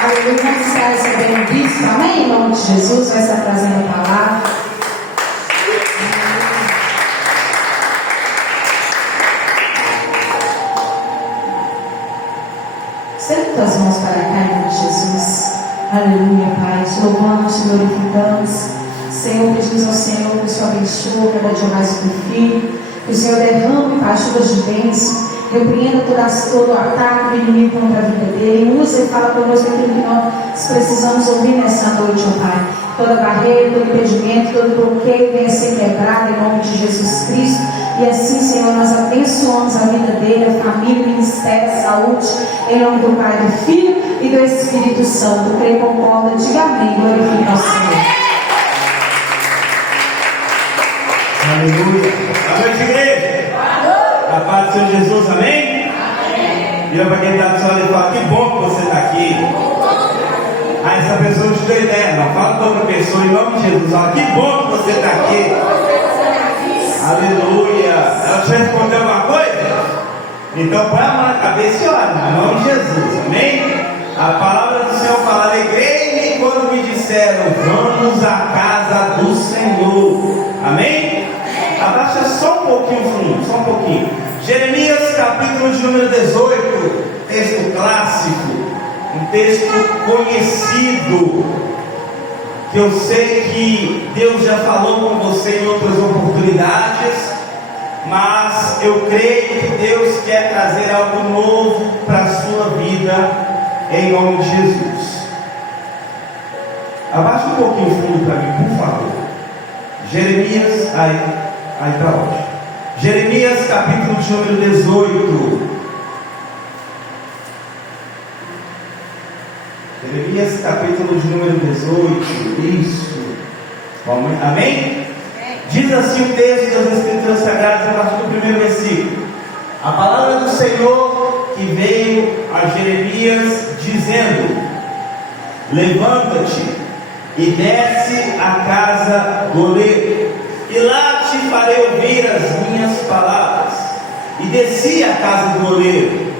Aleluia. Vamos estar recebendo o bispo, amém? Em nome de Jesus, vai estar trazendo a palavra. Estenda tuas mãos para cá em nome de Jesus. Aleluia, Pai. Te louvamos, te glorificamos. Senhor, pedimos ao Senhor que o Senhor abençoe cada dia mais o teu filho. Que o Senhor derrame, Pai, chuvas de bênção. Repreenda todo o ataque do inimigo contra a vida dele. Usa e fala conosco aquilo que nós precisamos ouvir nessa noite, ó Pai. Toda barreira, todo impedimento, todo bloqueio venha ser quebrado em nome de Jesus Cristo. E assim, Senhor, nós abençoamos a vida dele, a família, o ministério, a saúde, em nome do Pai, do Filho e do Espírito Santo. Creio, concorda, diga amém, glorifica ao Senhor. Aleluia. Boa noite, igreja. A paz do Senhor Jesus, amém? Amém. E eu, para quem está do seu lado, fala: que bom que você está aqui. Aí essa pessoa não te deu ideia, não. Fala com outra pessoa em nome de Jesus. Fala: que bom que você está aqui. Aleluia. Ela te respondeu alguma coisa? Então põe a mão na cabeça e ora, em nome de Jesus, amém? A palavra do Senhor fala: alegrei-me quando me disseram, vamos à casa do Senhor, amém? Abaixa só um pouquinho o fundo, só um pouquinho. Jeremias capítulo de número 18, texto clássico, um texto conhecido, que eu sei que Deus já falou com você em outras oportunidades, mas eu creio que Deus quer trazer algo novo para a sua vida, em nome de Jesus. Abaixa um pouquinho o fundo para mim, por favor. Jeremias, aí está onde? Jeremias capítulo de número 18. Jeremias capítulo de número 18. Isso. Amém? Diz assim o texto das Escrituras Sagradas, a partir do primeiro versículo: a palavra do Senhor que veio a Jeremias, dizendo: levanta-te e desce à casa do oleiro, e lá te farei ouvir as minhas palavras. E desci à casa do oleiro,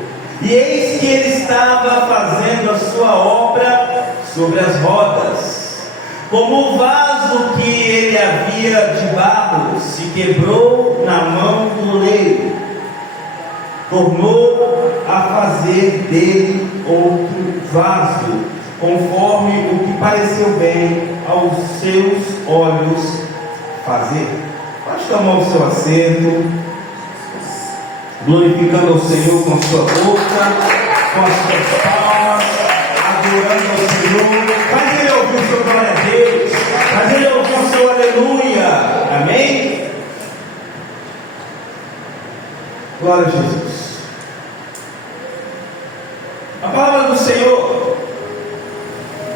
e eis que ele estava fazendo a sua obra sobre as rodas. Como o vaso que ele havia de barro se quebrou na mão do oleiro, tornou a fazer dele outro vaso, conforme o que pareceu bem aos seus olhos fazer. Pode tomar o seu assento, glorificando ao Senhor com a sua boca, com as suas palmas, adorando ao Senhor. Faz ele ouvir o seu glória a Deus, faz ele ouvir o seu aleluia, amém? Glória a Jesus. A palavra do Senhor,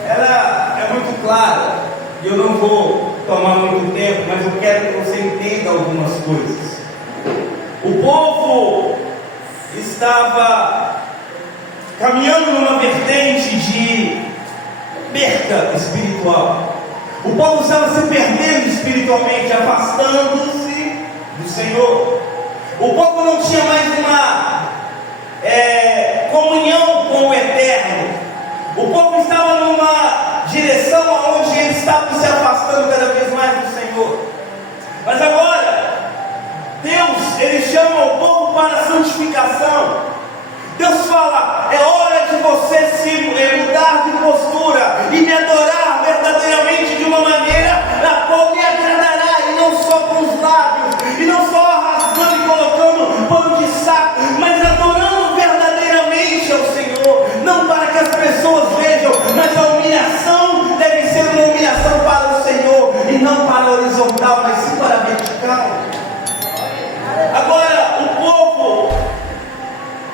ela é muito clara, e eu não vou tomar muito tempo, mas eu quero que você entenda algumas coisas. O povo estava caminhando numa vertente de perda espiritual. O povo estava se perdendo espiritualmente, afastando-se do Senhor. O povo não tinha mais uma comunhão com o Eterno. O povo estava numa direção onde eles estavam se afastando cada vez mais do Senhor. Mas agora Deus, Ele chama o povo para a santificação. Deus fala: é hora de você mudar de postura e me adorar verdadeiramente de uma maneira na qual me agradará, e não só com os lábios, e não só rasgando e colocando pano de saco, mas adorando verdadeiramente ao Senhor, não para que as pessoas vejam, mas a humilhação deve ser uma humilhação para o Senhor, e não para a horizontal, mas sim para a vertical. Agora, o povo,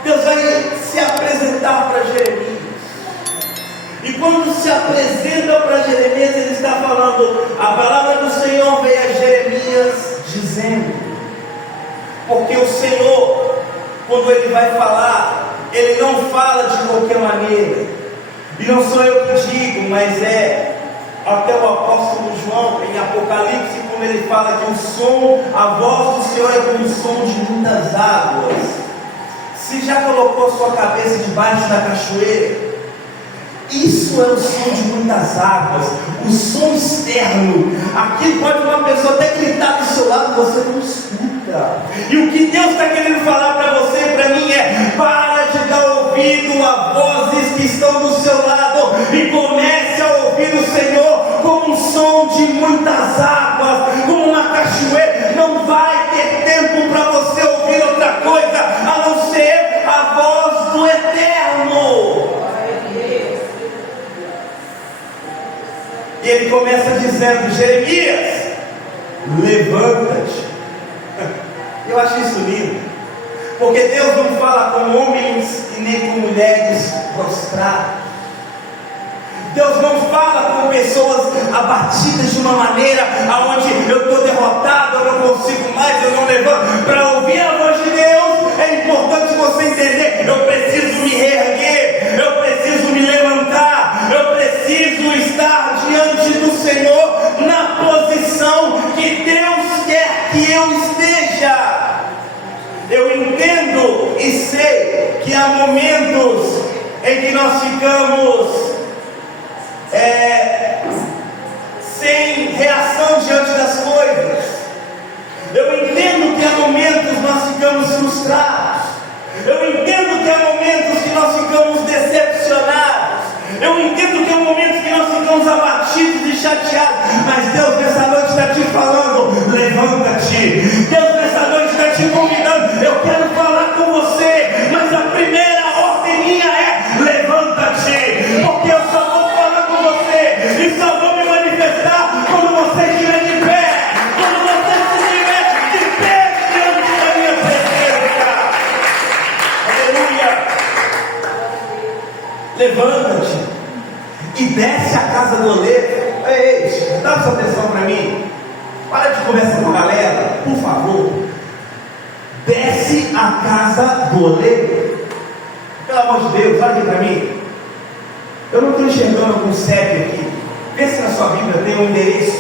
Deus vai se apresentar para Jeremias. E quando se apresenta para Jeremias, ele está falando: a palavra do Senhor veio a Jeremias dizendo. Porque o Senhor, quando Ele vai falar, Ele não fala de qualquer maneira. E não sou eu que digo, mas é até o apóstolo João, em Apocalipse, como ele fala que o som, a voz do Senhor é como o som de muitas águas. Se já colocou sua cabeça debaixo da cachoeira, Isso é o som de muitas águas, o som externo. Aqui pode uma pessoa até gritar do seu lado, você não escuta. E o que Deus está querendo falar para você e para mim é: para de dar ouvido a vozes que estão do seu lado e comece a ouvir o Senhor como um som de muitas águas, como uma cachoeira. Não vai ter tempo para você ouvir outra coisa a não ser a voz do Eterno. E ele começa dizendo: Jeremias, levanta-te. Eu acho isso lindo, porque Deus não fala com homens e nem com mulheres prostrados. Deus não fala com pessoas abatidas de uma maneira aonde eu estou derrotado, eu não consigo mais, eu não levanto. Para ouvir a voz de Deus é importante você entender: eu preciso me reerguer, eu preciso me levantar, eu preciso estar diante do Senhor na posição que Deus quer que eu esteja. Eu entendo e sei que há momentos em que nós ficamos sem reação diante das coisas. Eu entendo que há momentos nós ficamos frustrados. Eu entendo que há momentos que nós ficamos decepcionados. Eu entendo que há momentos que nós ficamos abatidos e chateados. Mas Deus nessa noite está te falando: levanta-te. Deus nessa noite está te convidando: eu quero falar com você. Mas a primeira ordem minha é: levanta-te. Porque eu só vou falar com você e só vou me manifestar quando você estiver de pé. Quando você estiver de pé diante da minha presença. Aleluia. Levanta-te e desce a casa do oleiro. Ei, dá sua atenção para mim. Para de conversar com a galera, por favor. Desce a casa do oleiro. Pelo amor de Deus, olha aqui para mim. Eu não estou enxergando algum CEP aqui. Vê se na sua Bíblia tem um endereço.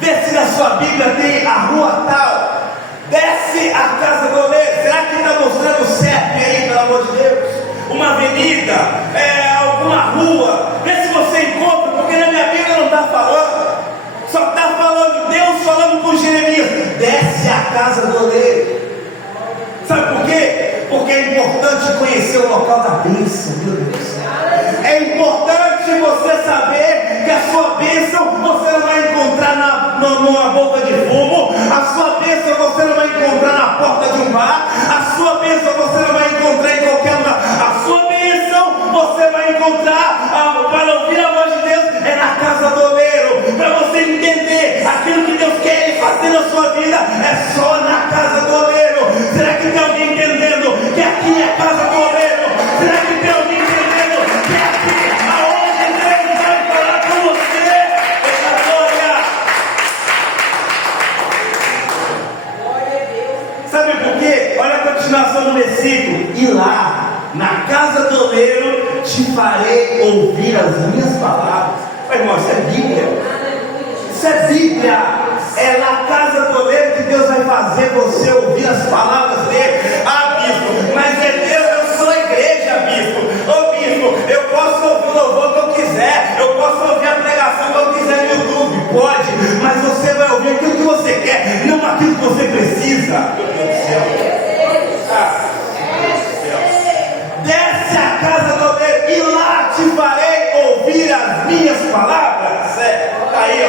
Vê se na sua Bíblia tem a rua tal. Desce a casa do oleiro. Será que está mostrando o CEP aí, pelo amor de Deus? Uma avenida, alguma rua. Vê se você encontra, porque na minha Bíblia não está falando. Só está falando Deus falando com Jeremias: desce a casa do oleiro. Sabe por quê? Porque é importante conhecer o local da bênção, meu Deus do céu. É importante você saber que a sua bênção você não vai encontrar numa boca de fumo. A sua bênção você não vai encontrar na porta de um bar. A sua bênção você não vai encontrar em qualquer lugar. A sua bênção você vai encontrar, para ouvir a voz de Deus, é na casa do oleiro. Para você entender aquilo que Deus quer fazer na sua vida, é só na casa do oleiro. Será que tem alguém entendendo que aqui é a casa do oleiro? Será que tem alguém entendendo que é aqui aonde Deus vai falar com você? Essa glória. Sabe por quê? Olha a continuação do versículo: e lá, na casa do oleiro, te farei ouvir as minhas palavras. Mas, irmão, isso é Bíblia. Isso é Bíblia. É na casa do oleiro que Deus vai fazer você ouvir as palavras dele. Ah, bispo, mas é Deus, eu sou a igreja, bispo. Ô bispo, eu posso ouvir o louvor que eu quiser, eu posso ouvir a pregação que eu quiser no YouTube, pode, mas você vai ouvir aquilo que você quer, não aquilo que você precisa. Meu Deus do céu. Desce a casa do oleiro e lá te farei ouvir as minhas palavras. Está aí, ó.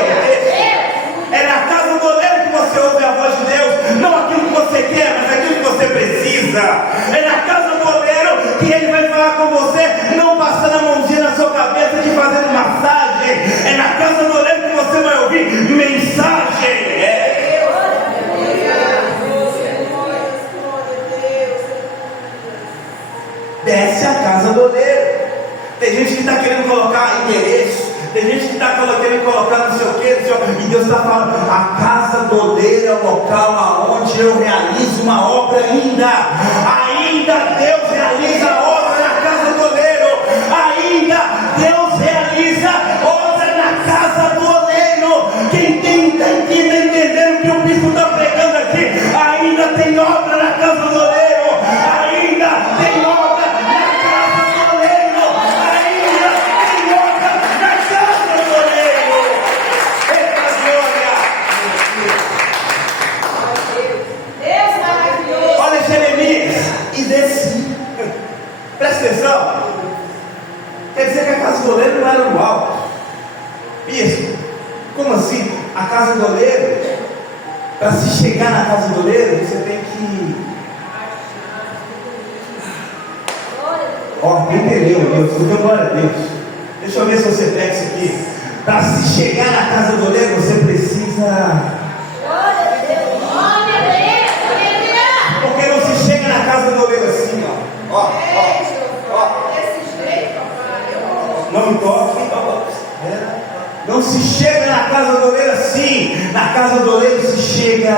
É na casa do oleiro que você ouve a voz de Deus, não aquilo que você quer, mas aquilo que você precisa. É na casa do oleiro que ele vai falar com você, não passando a mãozinha na sua cabeça, te fazendo massagem. É na casa do oleiro que você vai ouvir mensagem. Desce a casa do oleiro. Tem gente que está querendo colocar endereço. Tem gente que está querendo colocar não sei o que, e Deus está falando: a casa do oleiro é o local onde eu realizo uma obra ainda. Ainda Deus realiza a obra na casa do oleiro. Ainda Deus realiza obra na casa do oleiro. Quem está entendendo que o bispo está pregando aqui? Ainda tem obra na casa do oleiro. Ainda tem obra na casa do oleiro. Quer dizer que a casa do oleiro não era no alto. Isso. Como assim? A casa do oleiro, para se chegar na casa do oleiro, você tem que... Ó, entendeu, Deus? Deu glória a Deus. Deixa eu ver se você pega isso aqui. Para se chegar na casa do oleiro, você precisa... Porque não se chega na casa do oleiro assim, ó. Não toque. Não se chega na casa do oleiro assim. Na casa do oleiro se chega...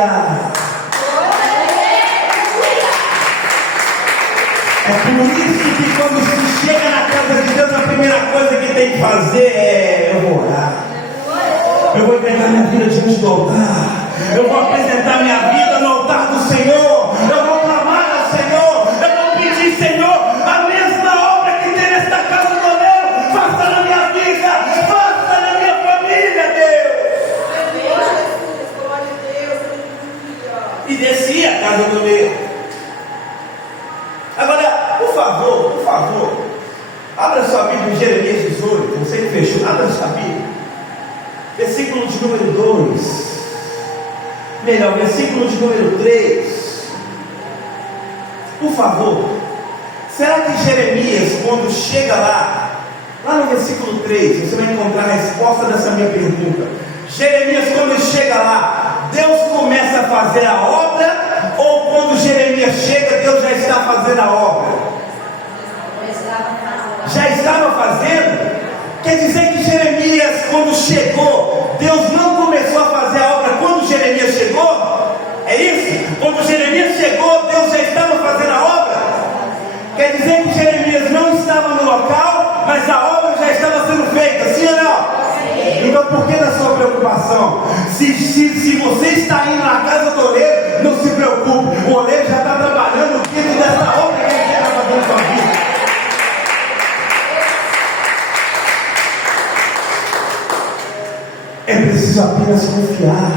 É por isso que quando se chega na casa de Deus, a primeira coisa que tem que fazer é: eu vou orar, eu vou entregar minha vida diante do altar, eu vou apresentar minha vida no altar do Senhor, eu vou clamar ao Senhor, eu vou pedir: Senhor, a mesma obra que tem nesta casa do oleiro, faça na minha vida, faça na minha família, Deus. E descia a casa do oleiro. Agora, por favor, abra sua Bíblia em Jeremias 18, você que fechou, abra sua Bíblia, versículo de número 2, melhor, versículo de número 3, por favor. Será que Jeremias, quando chega lá no versículo 3, você vai encontrar a resposta dessa minha pergunta? Jeremias, quando chega lá, Deus começa a fazer a obra, ou quando Jeremias chega, Deus já está fazendo a obra? Já estava fazendo? Quer dizer que Jeremias, quando chegou, Deus não começou a fazer a obra quando Jeremias chegou? É isso? Quando Jeremias chegou, Deus já estava fazendo a obra? Quer dizer que Jeremias não estava no local, mas a obra já estava sendo feita, sim ou não? Então por que da sua preocupação? Se você está indo na casa do oleiro, não se preocupe, o oleiro já está trabalhando dentro dessa obra que ele está fazendo na sua vida. É preciso apenas confiar,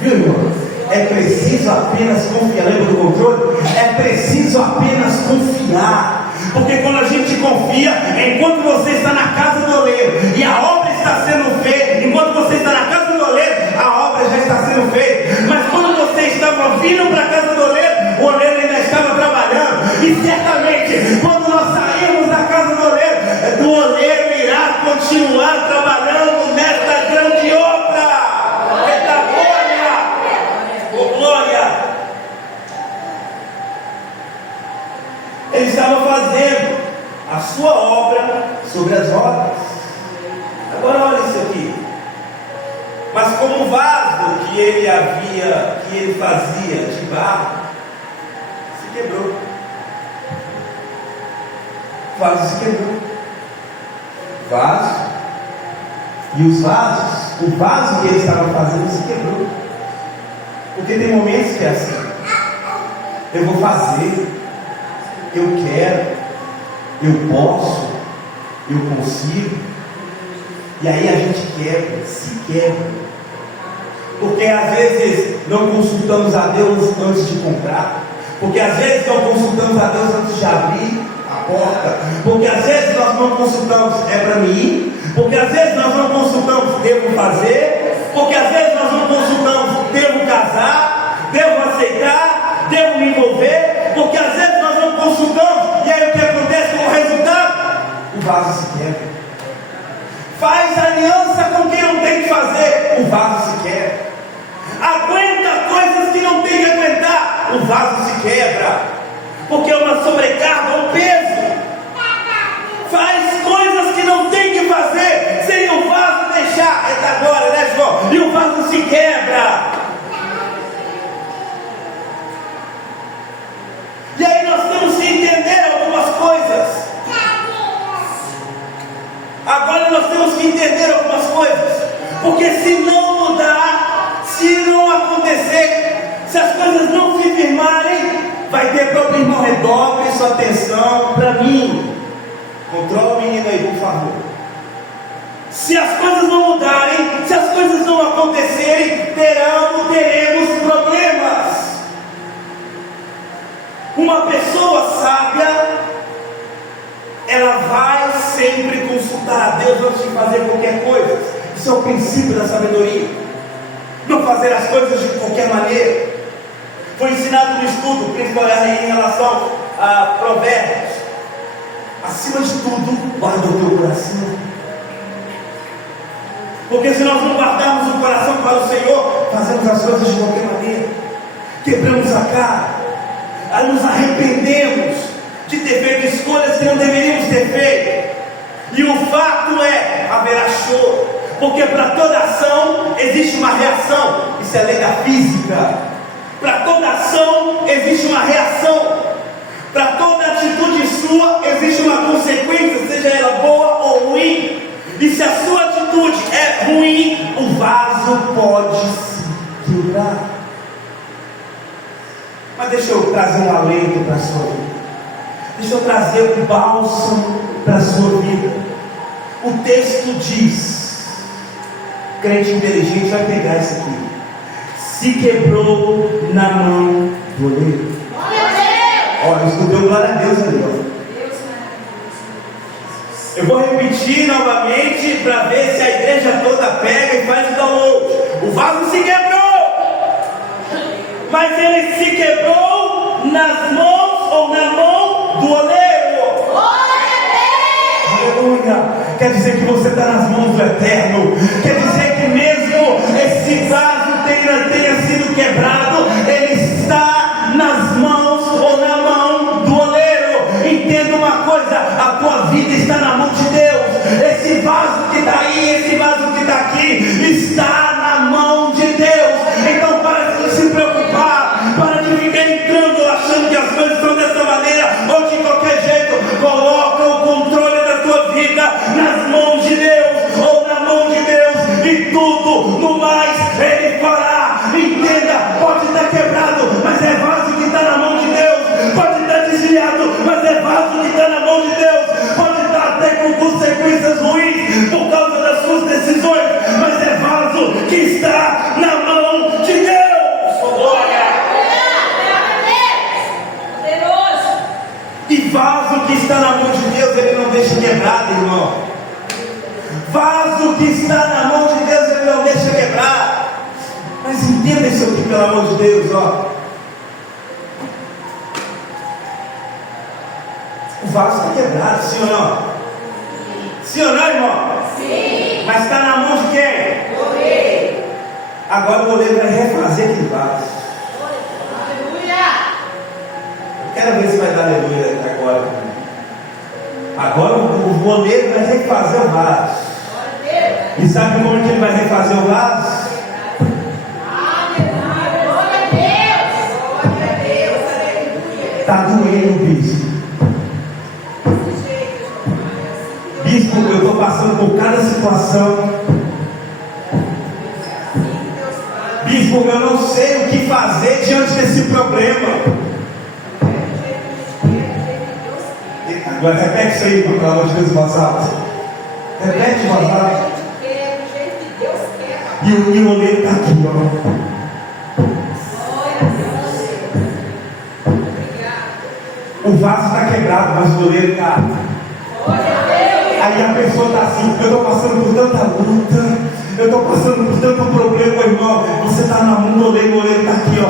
viu, irmão? É preciso apenas confiar. Lembra do controle? É preciso apenas confiar. Porque quando a gente confia, enquanto você está na casa do oleiro e a obra está sendo feita, enquanto você está na casa do oleiro, a obra já está sendo feita. Mas quando você estava vindo para a casa do oleiro, o oleiro ainda estava trabalhando. E certamente, quando nós sairmos da casa do oleiro irá continuar trabalhando nesta grande obra. Eita glória! Oh, glória! Ele estava fazendo a sua obra sobre as obras. Agora olha isso aqui. Mas como o vaso que ele fazia de barro se quebrou. O vaso se quebrou. Vaso. E os vasos, o vaso que ele estava fazendo se quebrou. Porque tem momentos que é assim. Eu vou fazer, eu quero, eu posso, eu consigo. E aí a gente quebra, se quebra. Porque às vezes não consultamos a Deus antes de comprar. Porque às vezes não consultamos a Deus antes de abrir a porta. Porque às vezes nós não consultamos, é para mim. Porque às vezes nós não consultamos, devo fazer. Porque às vezes nós não consultamos, devo casar, devo aceitar, devo me envolver. Porque às vezes nós não consultamos, e aí o que acontece com o resultado? O vaso se quebra. Faz aliança com quem não tem que fazer, o vaso se quebra. Aguenta coisas que não tem que aguentar, o vaso se quebra. Porque é uma sobrecarga, um peso. Faz coisas que não tem que fazer, sem o vaso deixar. É da glória, né, João? E o vaso se quebra. E aí nós temos que entender algumas coisas. Agora nós temos que entender algumas coisas. Porque se não mudar, se não acontecer, se as coisas não se firmarem, vai ter problema. Irmão, redobre sua atenção para mim. Controla o menino aí, por favor. Se as coisas não mudarem, se as coisas não acontecerem, teremos problemas. Uma pessoa sábia ela vai sempre consultar a Deus antes de fazer qualquer coisa. Isso é o princípio da sabedoria. Não fazer as coisas de qualquer maneira. Foi ensinado no estudo, principalmente em relação a Provérbios. Acima de tudo, guarda o teu coração. Porque se nós não guardarmos o coração para o Senhor, fazemos as coisas de qualquer maneira, quebramos a cara, aí nos arrependemos de ter feito escolhas que não deveríamos ter feito. E o fato é, haverá choro, porque para toda ação existe uma reação. Isso é lei da física. Para toda ação existe uma reação. Para toda atitude sua existe uma consequência, seja ela boa ou ruim. E se a sua atitude é ruim, o vaso pode se quebrar. Mas deixa eu trazer um alento para a sua vida. Deixa eu trazer um bálsamo para a sua vida. O texto diz, crente inteligente vai pegar isso aqui: se quebrou na mão do oleiro. Olha, escuteu glória a Deus ali, ó. Eu vou repetir novamente para ver se a igreja toda pega e faz o download. O vaso se quebrou, mas ele se quebrou nas mãos ou na mão do oleiro. Aleluia! Quer dizer que você está nas mãos do Eterno. Quer dizer que mesmo esse vaso tenha sido quebrado, ele está nas mãos ou na mão do oleiro. Entenda uma coisa: a tua vida está na mão de Deus. Esse vaso que está aí, esse vaso que está aqui, está na mão de Deus. Então para de se preocupar, para de ficar entrando achando que as coisas são dessa maneira ou de qualquer jeito. Coloca o controle da tua vida nas mãos de Deus ou na mão de Deus, e tudo no mais Ele fará. Entenda, pode estar quebrado, mas é vaso que está na mão de Deus. Pode estar desviado, mas é vaso que está na mão de Deus. Pode estar até com consequências ruins por causa das suas decisões, mas é vaso que está na mão de Deus. Glória! E vaso que está na mão de Deus, Ele não deixa quebrado, irmão. Vaso que está na mão de Deus, Ele não deixa quebrar. Mas entenda isso aqui, pelo amor de Deus, ó. O vaso está quebrado, sim ou não? Sim ou não, irmão? Sim. Mas está na mão de quem? Goleiro. Agora o goleiro vai refazer aquele vaso. Aleluia! Eu quero ver se vai dar aleluia agora. Agora o goleiro vai refazer o vaso. E sabe como é que ele vai refazer o vaso? Está doendo, bispo. Bispo, eu estou passando por cada situação. Bispo, eu não sei o que fazer diante desse problema. Agora repete isso aí, pelo amor de Deus, vazado. Repete, vazado. E o oleiro está aqui, ó. O vaso está quebrado, mas o oleiro está. Aí a pessoa está assim: eu estou passando por tanta luta, eu estou passando por tanto problema, irmão. Você está na mão do oleiro, o oleiro está aqui, ó.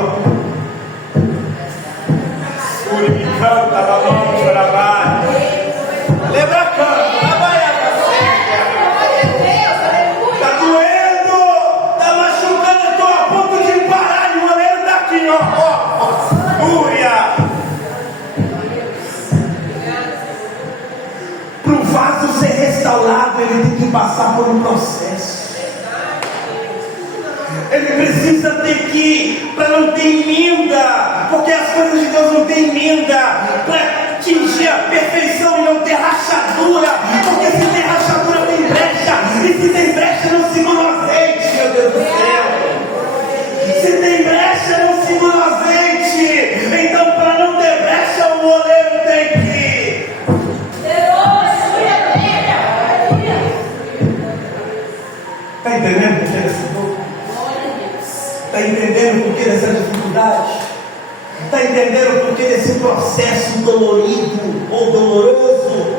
Canta, babão, chorabai. Lembra a canta, está doendo, está machucando, eu estou a ponto de parar e o oleiro está aqui, ó. Fúria. Para o vaso ser restaurado, ele tem que passar por um processo. Ele precisa ter que ir, para não ter emenda, porque as coisas de Deus não tem emenda, para atingir a perfeição e não ter rachadura, porque se tem rachadura tem brecha, e se tem brecha não segura o azeite, meu Deus do céu. Se tem brecha não segura o azeite, então para não ter brecha o oleiro tem que ir. Está entendendo por que dessa dor? Está entendendo por que dessa dificuldade? Está entendendo por que desse processo dolorido ou doloroso?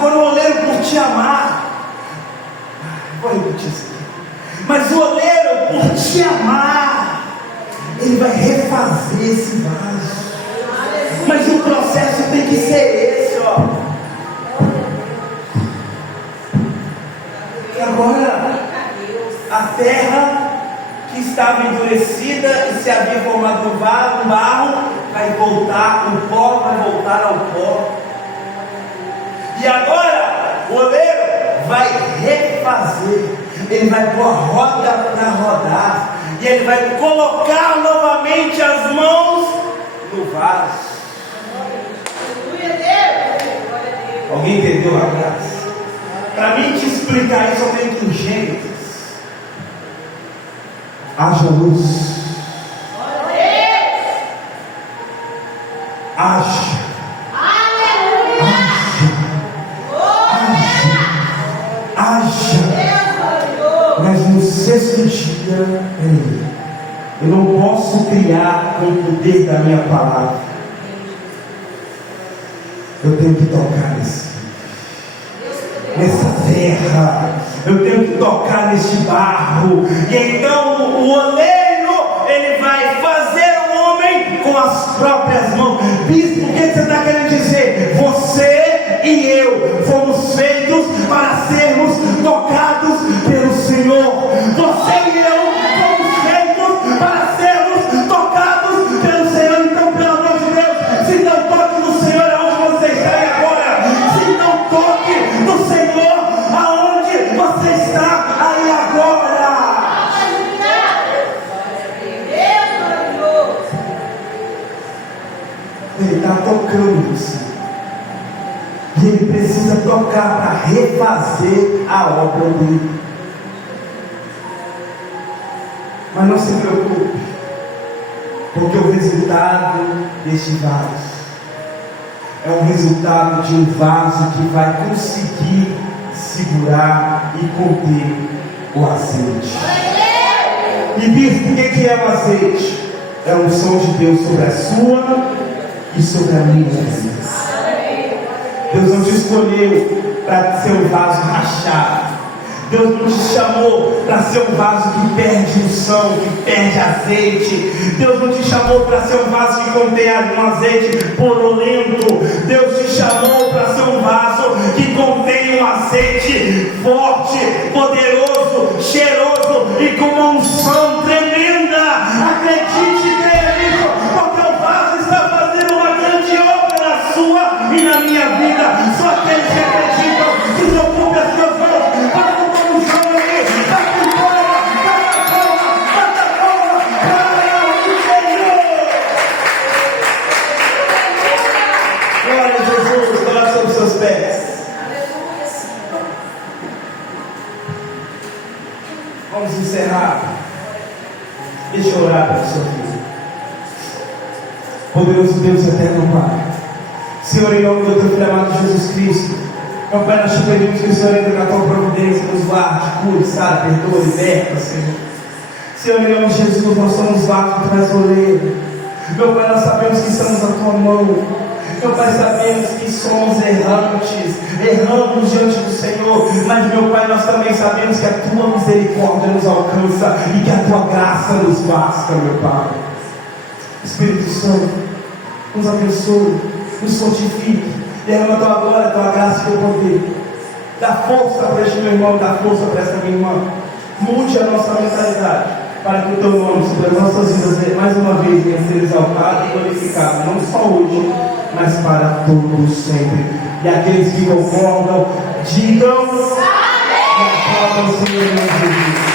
Agora o oleiro, por te amar, vou repetir isso aqui. Mas o oleiro, por te amar, ele vai refazer esse vaso. Mas o processo tem que ser esse, ó. E agora, a terra que estava endurecida e se havia formado no barro, vai voltar, o pó vai voltar ao pó. E agora, o oleiro vai refazer, ele vai pôr a roda para rodar, e ele vai colocar novamente as mãos no vaso. Alguém entendeu a graça? Para mim te explicar isso, eu tenho que ir em Gênesis. Haja luz. Haja. Mas no sexto dia, eu não posso criar com o poder da minha palavra. Eu tenho que tocar nessa terra, eu tenho que tocar neste barro. E então o oleiro, ele vai fazer o homem com as próprias mãos. Bispo, o que você está querendo dizer? Você e eu fomos feitos para sermos tocados pelo Senhor. Você e eu fomos feitos para sermos tocados pelo Senhor. Então, pelo amor de Deus, se não toque no Senhor aonde você está aí agora, se não toque no Senhor aonde você está aí agora. Ele está tocando você. E ele precisa tocar para refazer a obra dele. Mas não se preocupe, porque o resultado deste vaso é o resultado de um vaso que vai conseguir segurar e conter o azeite. E bispo, o que é o azeite? É a unção de Deus sobre a sua e sobre a minha vida. Deus não te escolheu para ser um vaso rachado. Deus não te chamou para ser um vaso que perde unção, que perde azeite. Deus não te chamou para ser um vaso que contém um azeite porolento. Deus te chamou para ser um vaso que contém um azeite forte, poderoso, cheiroso e com uma unção tremenda. Acredite e creia nisso, porque o vaso está fazendo uma grande obra na sua e na minha vida. Só aqueles que acreditam, que se ocupem as suas mãos. Vamos encerrar. Deixa eu orar para a sua vida. Poderoso Deus eterno Pai, Senhor, em nome do teu filho amado Jesus Cristo, meu Pai, nós te pedimos que o Senhor entre na tua providência, nos guarde, cure, sara, perdoa, liberta, Senhor. Senhor, em nome de Jesus, nós somos vasos traz oleiro. Meu Pai, nós sabemos que estamos na tua mão. Meu Pai, sabemos que somos errantes, erramos diante do Senhor, mas meu Pai, nós também sabemos que a tua misericórdia nos alcança e que a tua graça nos basta, meu Pai. Espírito Santo, nos abençoe, nos fortifique, derrama a tua glória, a tua graça e o teu poder. Dá força para este meu irmão, dá força para esta minha irmã. Mude a nossa mentalidade, para que o teu nome sobre as nossas vidas mais uma vez venha ser exaltado e glorificado, não só hoje, mas para todos sempre. E aqueles que concordam, digam: Amém. E aplauda o Senhor Jesus.